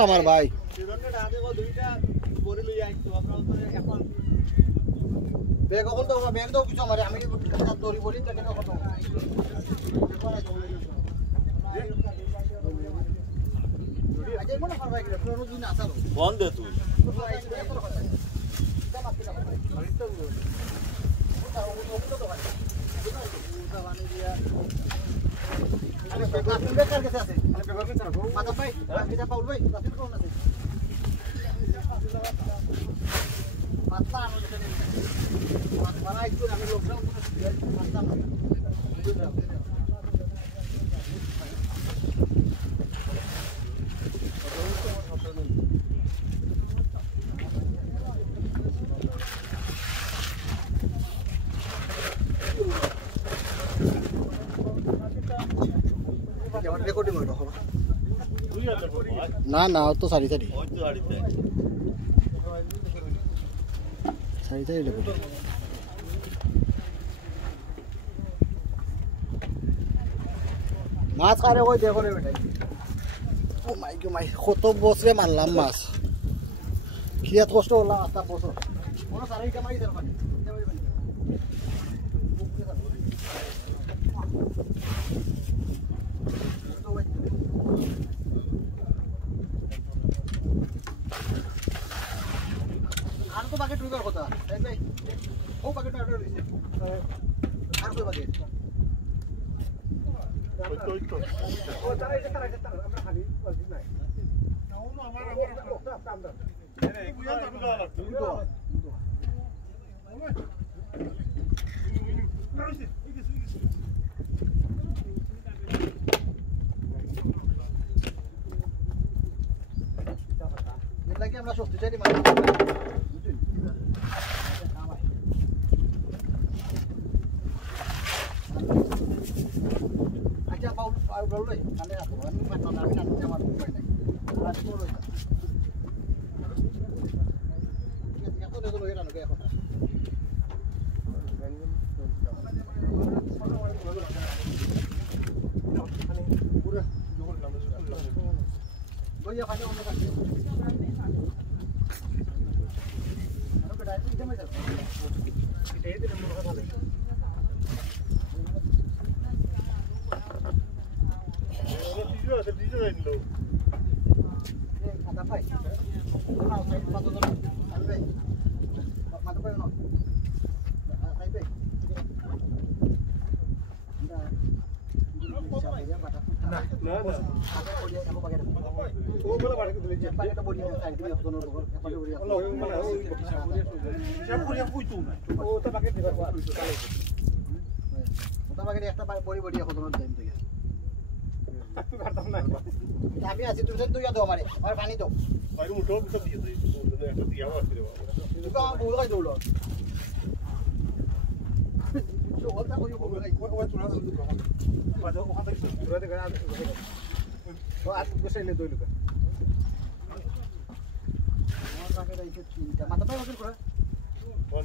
আমার ভাই বেগ হল তো বেগ দাও কিছু আমার আমি দড়ি বলি তাকে না কথা আজে মনে করবা কি পুরো দিন আসালো বন্ধ দে তুই আরে বেকার বেকার কেসে আছে আরে বেকার কেসে আছে মাথা পাই এটা পাউল ভাই রাতে কোন আছে মাথা আনো যেতে মাথা একটু আমি লোকজন মাথা না না তো সারি সারি সারি সারি রেকর্ডিং মাছ কারে কই দেখো রে বেটা ও মাই কত বছরে মারলাম মাছ কি এত কষ্ট হলো আস্তা বছর কোন সারি কামাই দেব পানি আর তো বাকি টুইবার কথা এই ভাই ও বাকিটা অর্ডার দিছে আর কই বাকি তো ও তারা এটা আমরা খালি বলছি নাই না আমার কাম দাও এই কুইয়া তো বিলো লাগতো এটা কি আমরা শক্তিশালী মাছ আচ্ছা পাউল বললে কালে রাখো আমি মাছ না আমি না আমার উপায় নাই আর কি বলবো এত দেখো এরা নাকি এখন পুরো জোর কাম বইয়া ফাটা অন্য কাছে আরো কে ডাইরেক্ট জমা যাবে এই দিন আমরা কথা বলি একটা বড়ি বড়ি এখন আমি আছি তুই তুই দাও আমারে আর পানি দাও ভাই মুঠো কিছু দিয়ে দে একটা দিয়া আছে রে বাবা তুই কা বল গাই দৌড় তো ওটা কই বল গাই ওই তুই না তুই বাদ ওখান থেকে তুই রে গায় তো আজ বসে নে দই লুকা আমার কাছে রাইছে চিন্তা মাথা পাই বসে করে কোন